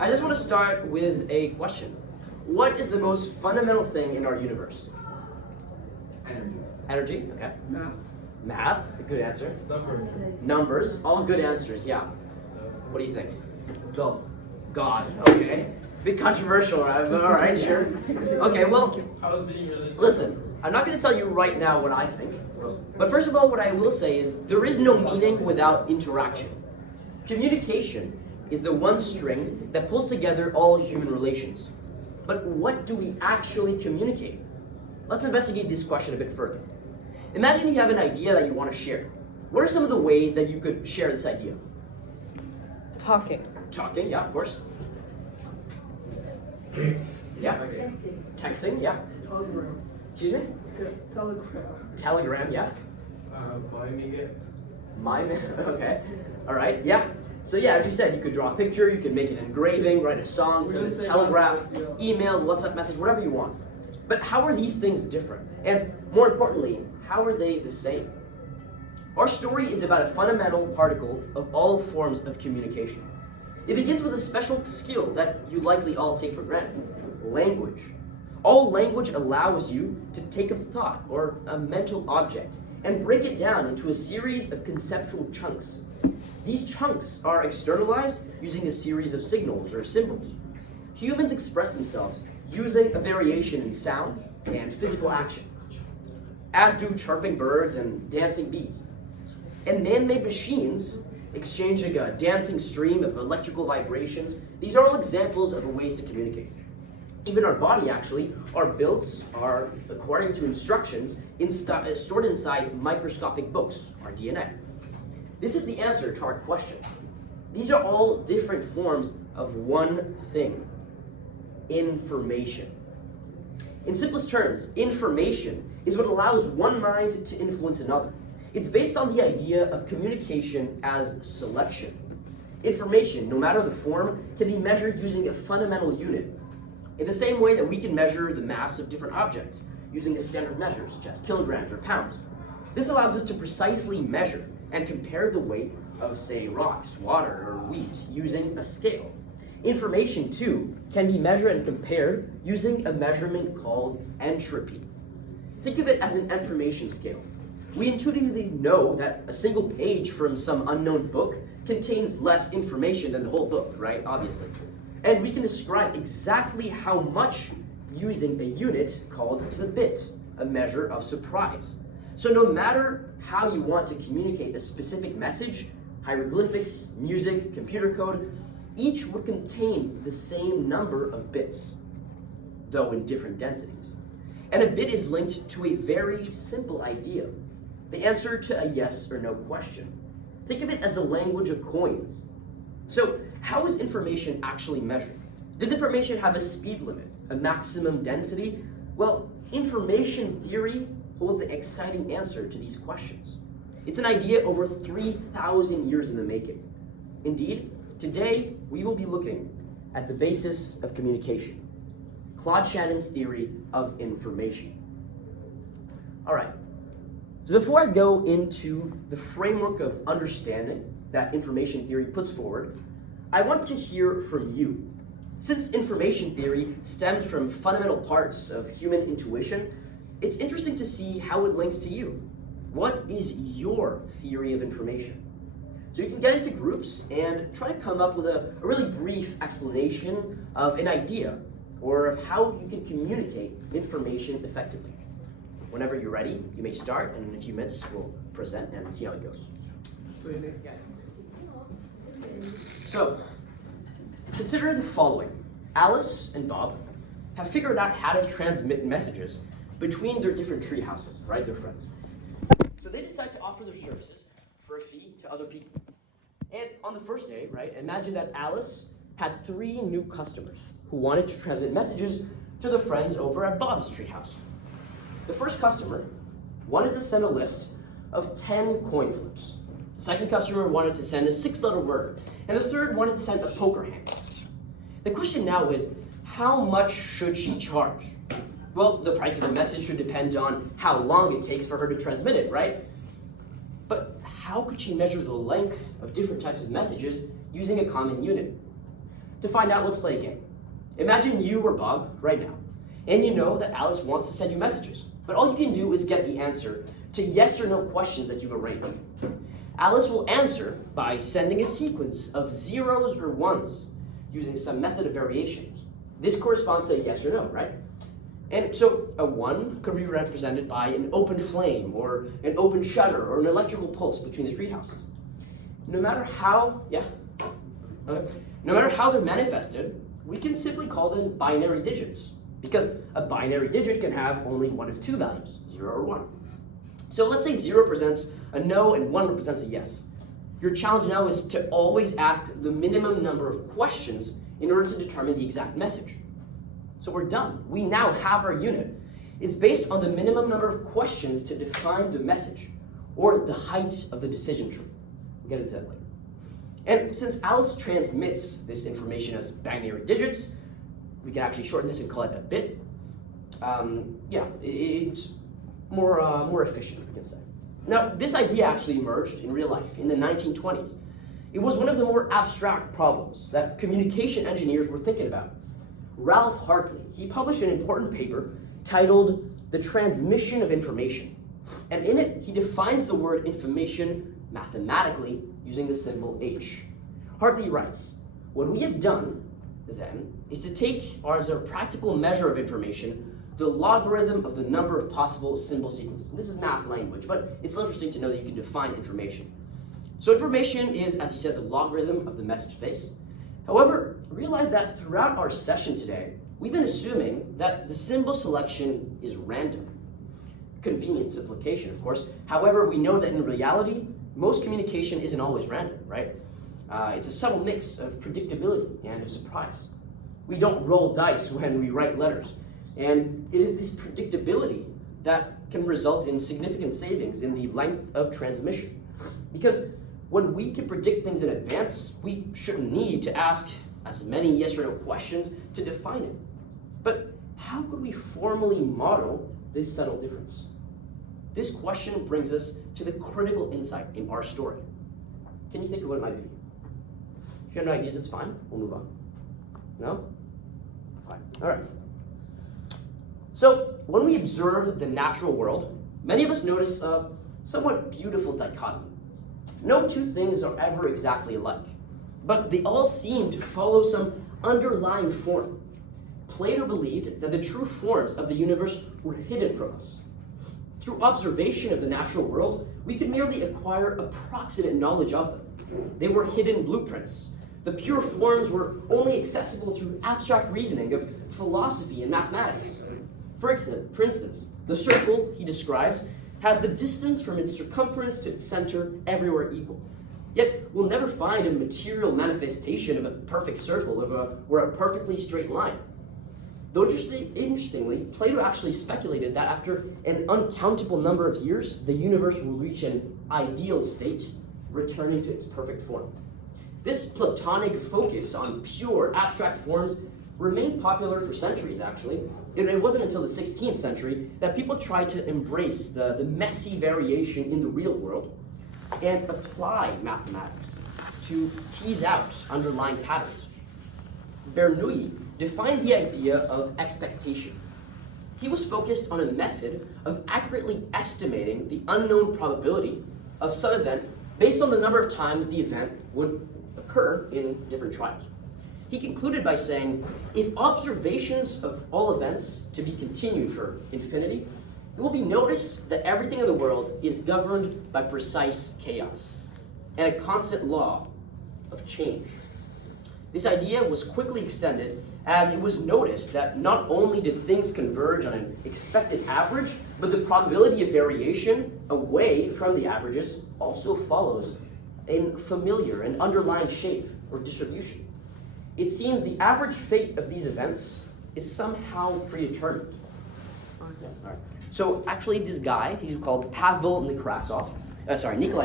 I just want to start with a question. What is the most fundamental thing in our universe? Energy. Energy, okay. Math. Math, a good answer. Numbers. Numbers, all good answers, yeah. What do you think? God. God, okay. Bit controversial, right? All right, sure. Okay, well, listen, I'm not going to tell you right now what I think. But first of all, what I will say is there is no meaning without interaction. Communication is the one string that pulls together all human relations. But what do we actually communicate? Let's investigate this question a bit further. Imagine you have an idea that you want to share. What are some of the ways that you could share this idea? Talking. Talking, yeah, of course. Yeah. Texting, yeah. Telegram. Excuse me? Telegram. Telegram, yeah. Miming it. Mime, okay. All right, yeah. So yeah, as you said, you could draw a picture, you could make an engraving, write a song, send a telegraph, email, WhatsApp message, whatever you want. But how are these things different? And more importantly, how are they the same? Our story is about a fundamental particle of all forms of communication. It begins with a special skill that you likely all take for granted, language. All language allows you to take a thought or a mental object and break it down into a series of conceptual chunks. These chunks are externalized using a series of signals or symbols. Humans express themselves using a variation in sound and physical action, as do chirping birds and dancing bees. And man-made machines exchanging a dancing stream of electrical vibrations. These are all examples of ways to communicate. Even our body, actually, our built are according to instructions stored inside microscopic books, our DNA. This is the answer to our question. These are all different forms of one thing, information. In simplest terms, information is what allows one mind to influence another. It's based on the idea of communication as selection. Information, no matter the form, can be measured using a fundamental unit. In the same way that we can measure the mass of different objects using a standard measure, such as kilograms or pounds. This allows us to precisely measure and compare the weight of, say, rocks, water, or wheat using a scale. Information, too, can be measured and compared using a measurement called entropy. Think of it as an information scale. We intuitively know that a single page from some unknown book contains less information than the whole book, right? Obviously. And we can describe exactly how much using a unit called the bit, a measure of surprise. So no matter how you want to communicate a specific message, hieroglyphics, music, computer code, each would contain the same number of bits, though in different densities. And a bit is linked to a very simple idea, the answer to a yes or no question. Think of it as the language of coins. So how is information actually measured? Does information have a speed limit, a maximum density? Well, information theory holds an exciting answer to these questions. It's an idea over 3,000 years in the making. Indeed, today we will be looking at the basis of communication, Claude Shannon's theory of information. All right, so before I go into the framework of understanding that information theory puts forward, I want to hear from you. Since information theory stems from fundamental parts of human intuition, it's interesting to see how it links to you. What is your theory of information? So you can get into groups and try to come up with a really brief explanation of an idea or of how you can communicate information effectively. Whenever you're ready, you may start, and in a few minutes we'll present and see how it goes. So, consider the following. Alice and Bob have figured out how to transmit messages between their different tree houses, right? Their friends. So they decide to offer their services for a fee to other people. And on the first day, right, imagine that Alice had 3 new customers who wanted to transmit messages to their friends over at Bob's treehouse. The first customer wanted to send a list of 10 coin flips. The second customer wanted to send a 6-letter word. And the third wanted to send a poker hand. The question now is, how much should she charge? Well, the price of a message should depend on how long it takes for her to transmit it, right? But how could she measure the length of different types of messages using a common unit? To find out, let's play a game. Imagine you or Bob right now, and you know that Alice wants to send you messages, but all you can do is get the answer to yes or no questions that you've arranged. Alice will answer by sending a sequence of zeros or ones using some method of variations. This corresponds to a yes or no, right? And so a 1 could be represented by an open flame or an open shutter or an electrical pulse between the tree houses. No matter how they're manifested, we can simply call them binary digits because a binary digit can have only one of two values, 0 or 1. So let's say 0 represents a no and 1 represents a yes. Your challenge now is to always ask the minimum number of questions in order to determine the exact message. So we're done. We now have our unit. It's based on the minimum number of questions to define the message, or the height of the decision tree. We'll get into that later. And since Alice transmits this information as binary digits, we can actually shorten this and call it a bit. It's more efficient, we can say. Now, this idea actually emerged in real life in the 1920s. It was one of the more abstract problems that communication engineers were thinking about. Ralph Hartley, he published an important paper titled The Transmission of Information. And in it, he defines the word information mathematically using the symbol H. Hartley writes, "What we have done, then, is to take as a practical measure of information the logarithm of the number of possible symbol sequences." And this is math language, but it's interesting to know that you can define information. So information is, as he says, a logarithm of the message space. However, realize that throughout our session today, we've been assuming that the symbol selection is random. Convenient simplification, of course. However, we know that in reality, most communication isn't always random, right? It's a subtle mix of predictability and of surprise. We don't roll dice when we write letters. And it is this predictability that can result in significant savings in the length of transmission. Because when we can predict things in advance, we shouldn't need to ask as many yes or no questions to define it. But how could we formally model this subtle difference? This question brings us to the critical insight in our story. Can you think of what it might be? If you have no ideas, it's fine. We'll move on. No? Fine. All right. So when we observe the natural world, many of us notice a somewhat beautiful dichotomy. No two things are ever exactly alike, but they all seem to follow some underlying form. Plato believed that the true forms of the universe were hidden from us. Through observation of the natural world, we could merely acquire approximate knowledge of them. They were hidden blueprints. The pure forms were only accessible through abstract reasoning of philosophy and mathematics. For instance, the circle, he describes, has the distance from its circumference to its center everywhere equal. Yet, we'll never find a material manifestation of a perfect circle or a perfectly straight line. Though interestingly, Plato actually speculated that after an uncountable number of years, the universe will reach an ideal state, returning to its perfect form. This Platonic focus on pure abstract forms remained popular for centuries, actually. It wasn't until the 16th century that people tried to embrace the messy variation in the real world and apply mathematics to tease out underlying patterns. Bernoulli defined the idea of expectation. He was focused on a method of accurately estimating the unknown probability of some event based on the number of times the event would occur in different trials. He concluded by saying, if observations of all events to be continued for infinity, it will be noticed that everything in the world is governed by precise chaos and a constant law of change. This idea was quickly extended as it was noticed that not only did things converge on an expected average, but the probability of variation away from the averages also follows in familiar and underlying shape or distribution. It seems the average fate of these events is somehow predetermined. All right. So actually this guy, he's called Nikolai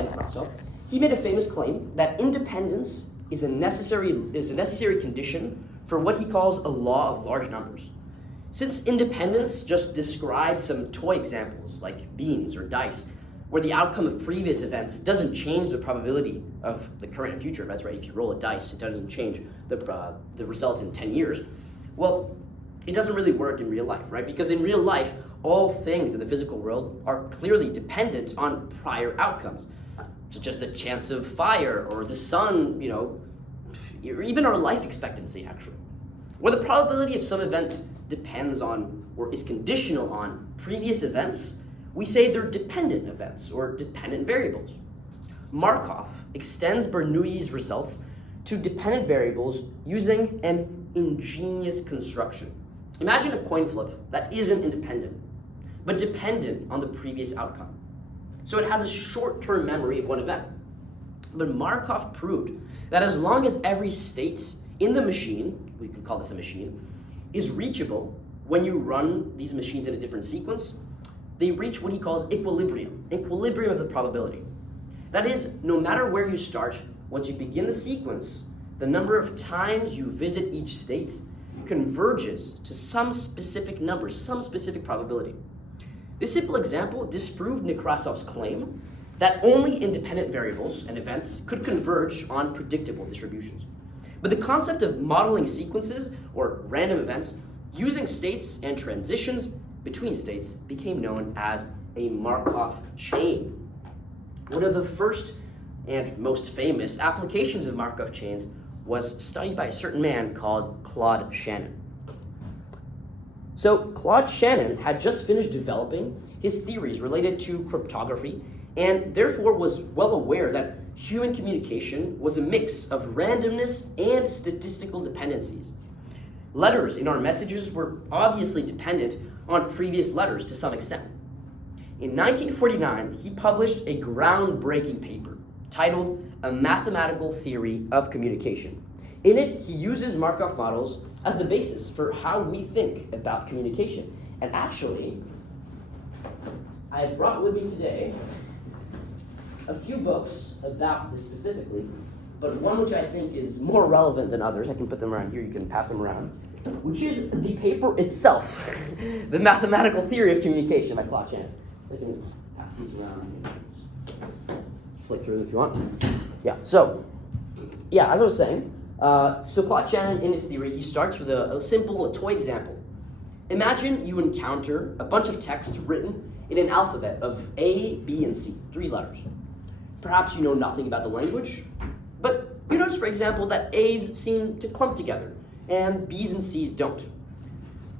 Nekrasov, he made a famous claim that independence is a necessary condition for what he calls a law of large numbers. Since independence just describes some toy examples like beans or dice, where the outcome of previous events doesn't change the probability of the current and future events, right? If you roll a dice, it doesn't change the result in 10 years. Well, it doesn't really work in real life, right? Because in real life, all things in the physical world are clearly dependent on prior outcomes, such as the chance of fire or the sun, or even our life expectancy, actually. Where the probability of some event depends on or is conditional on previous events, we say they're dependent events or dependent variables. Markov extends Bernoulli's results to dependent variables using an ingenious construction. Imagine a coin flip that isn't independent, but dependent on the previous outcome. So it has a short-term memory of one event. But Markov proved that as long as every state in the machine, we can call this a machine, is reachable when you run these machines in a different sequence, they reach what he calls equilibrium of the probability. That is, no matter where you start, once you begin the sequence, the number of times you visit each state converges to some specific number, some specific probability. This simple example disproved Nekrasov's claim that only independent variables and events could converge on predictable distributions. But the concept of modeling sequences or random events using states and transitions between states became known as a Markov chain. One of the first and most famous applications of Markov chains was studied by a certain man called Claude Shannon. So Claude Shannon had just finished developing his theories related to cryptography and therefore was well aware that human communication was a mix of randomness and statistical dependencies. Letters in our messages were obviously dependent on previous letters to some extent. In 1949, he published a groundbreaking paper titled A Mathematical Theory of Communication. In it, he uses Markov models as the basis for how we think about communication. And actually, I brought with me today a few books about this specifically, but one which I think is more relevant than others, I can put them around here, you can pass them around, which is the paper itself, The Mathematical Theory of Communication by Claude Shannon. I can pass these around. Flick through them if you want. As I was saying, so Claude Shannon, in his theory, he starts with a simple toy example. Imagine you encounter a bunch of text written in an alphabet of A, B, and C, 3 letters. Perhaps you know nothing about the language, but you notice, for example, that A's seem to clump together, and B's and C's don't.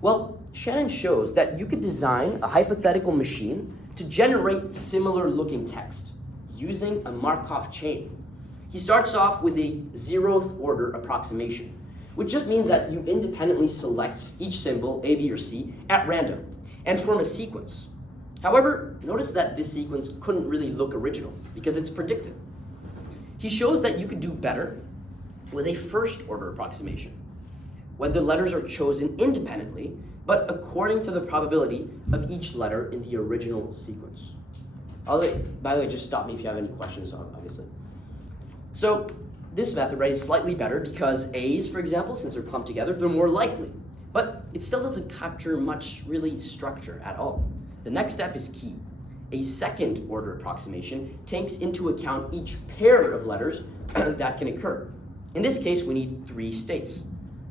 Well, Shannon shows that you could design a hypothetical machine to generate similar-looking text using a Markov chain. He starts off with a 0th order approximation, which just means that you independently select each symbol, A, B, or C, at random, and form a sequence. However, notice that this sequence couldn't really look original because it's predictive. He shows that you could do better with a 1st order approximation, when the letters are chosen independently, but according to the probability of each letter in the original sequence. By the way, just stop me if you have any questions, obviously. So this method, right, is slightly better because A's, for example, since they're clumped together, they're more likely, but it still doesn't capture much really structure at all. The next step is key. A 2nd order approximation takes into account each pair of letters that can occur. In this case, we need 3 states.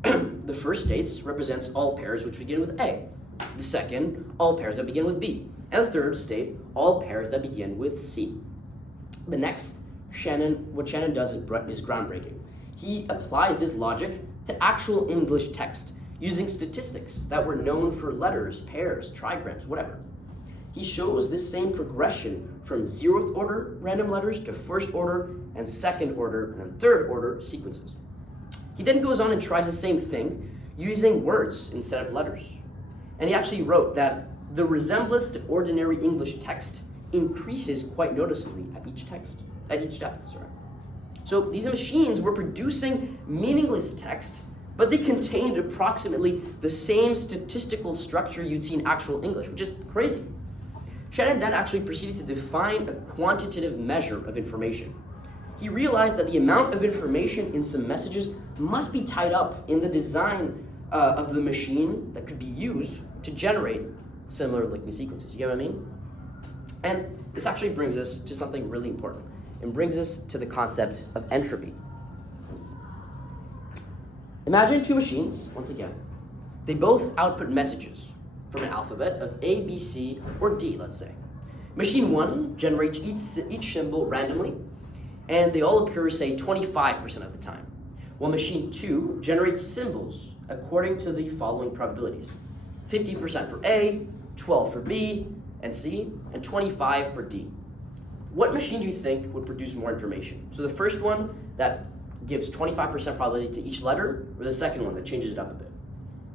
The first state represents all pairs which begin with A. The second, all pairs that begin with B. And the third state, all pairs that begin with C. The next, what Shannon does is groundbreaking. He applies this logic to actual English text using statistics that were known for letters, pairs, trigrams, whatever. He shows this same progression from 0th order random letters to 1st order and 2nd order and 3rd order sequences. He then goes on and tries the same thing using words instead of letters. And he actually wrote that the resemblance to ordinary English text increases quite noticeably at each depth. So these machines were producing meaningless text, but they contained approximately the same statistical structure you'd see in actual English, which is crazy. Shannon then actually proceeded to define a quantitative measure of information. He realized that the amount of information in some messages must be tied up in the design of the machine that could be used to generate similar looking sequences. You get what I mean? And this actually brings us to something really important. It brings us to the concept of entropy. Imagine two machines, once again. They both output messages from an alphabet of A, B, C, or D, let's say. Machine 1 generates each symbol randomly, and they all occur, say, 25% of the time, while machine 2 generates symbols according to the following probabilities. 50% for A, 12 for B and C, and 25 for D. What machine do you think would produce more information? So the first one that gives 25% probability to each letter, or the second one that changes it up a bit?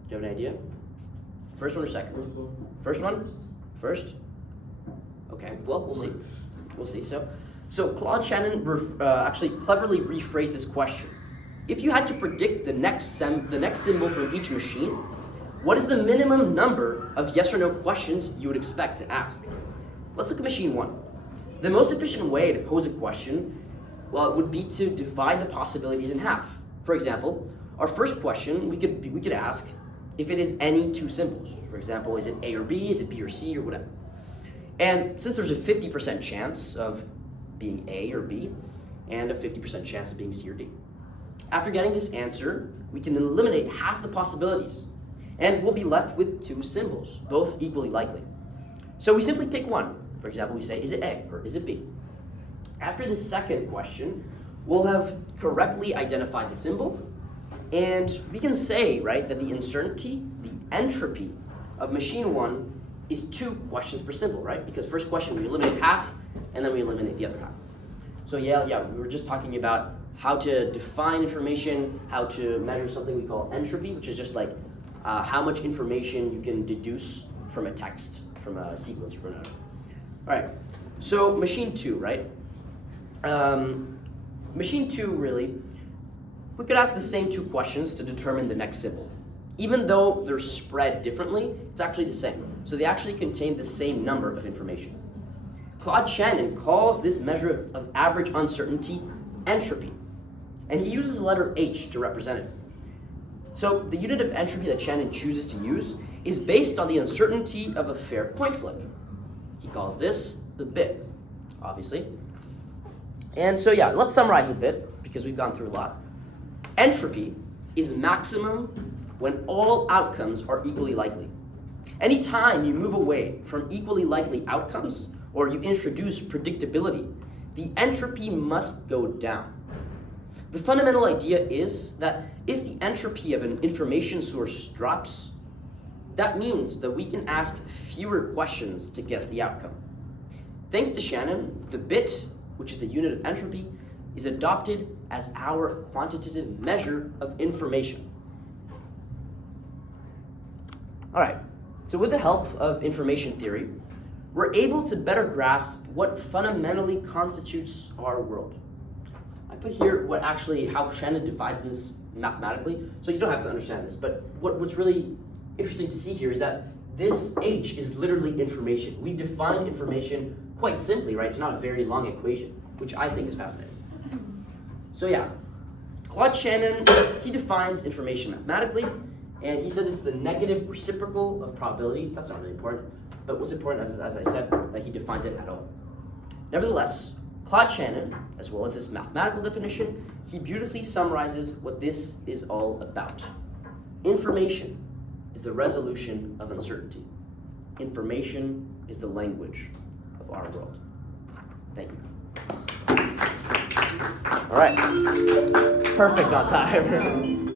Do you have an idea? First one or second? First one? First? Okay, well, we'll see. We'll see. So Claude Shannon actually cleverly rephrased this question. If you had to predict the next symbol from each machine, what is the minimum number of yes or no questions you would expect to ask? Let's look at machine 1. The most efficient way to pose a question, well, it would be to divide the possibilities in half. For example, our first question, we could ask if it is any two symbols. For example, is it A or B, is it B or C, or whatever. And since there's a 50% chance of being A or B, and a 50% chance of being C or D. After getting this answer, we can eliminate half the possibilities, and we'll be left with two symbols, both equally likely. So we simply pick one. For example, we say, is it A or is it B? After the second question, we'll have correctly identified the symbol, and we can say, right, that the uncertainty, the entropy of machine 1 is 2 questions per symbol, right? Because first question, we eliminate half, and then we eliminate the other half. So yeah, we were just talking about how to define information, how to measure something we call entropy, which is just like how much information you can deduce from a text, from a sequence, from another. All right, so machine 2, right? Machine 2, really, we could ask the same 2 questions to determine the next symbol. Even though they're spread differently, it's actually the same. So they actually contain the same number of information. Claude Shannon calls this measure of average uncertainty entropy, and he uses the letter H to represent it. So the unit of entropy that Shannon chooses to use is based on the uncertainty of a fair coin flip. He calls this the bit, obviously. And so yeah, let's summarize a bit, because we've gone through a lot. Entropy is maximum when all outcomes are equally likely. Anytime you move away from equally likely outcomes, or you introduce predictability, the entropy must go down. The fundamental idea is that if the entropy of an information source drops, that means that we can ask fewer questions to guess the outcome. Thanks to Shannon, the bit, which is the unit of entropy, is adopted as our quantitative measure of information. All right, so with the help of information theory, we're able to better grasp what fundamentally constitutes our world. I put here how Shannon divided this mathematically, so you don't have to understand this, but what's really interesting to see here is that this H is literally information. We define information quite simply, right? It's not a very long equation, which I think is fascinating. So yeah, Claude Shannon, he defines information mathematically, and he says it's the negative reciprocal of probability. That's not really important, but what's important, as I said, that he defines it at all. Nevertheless, Claude Shannon, as well as his mathematical definition, he beautifully summarizes what this is all about. Information is the resolution of uncertainty. Information is the language of our world. Thank you. All right. Perfect on time.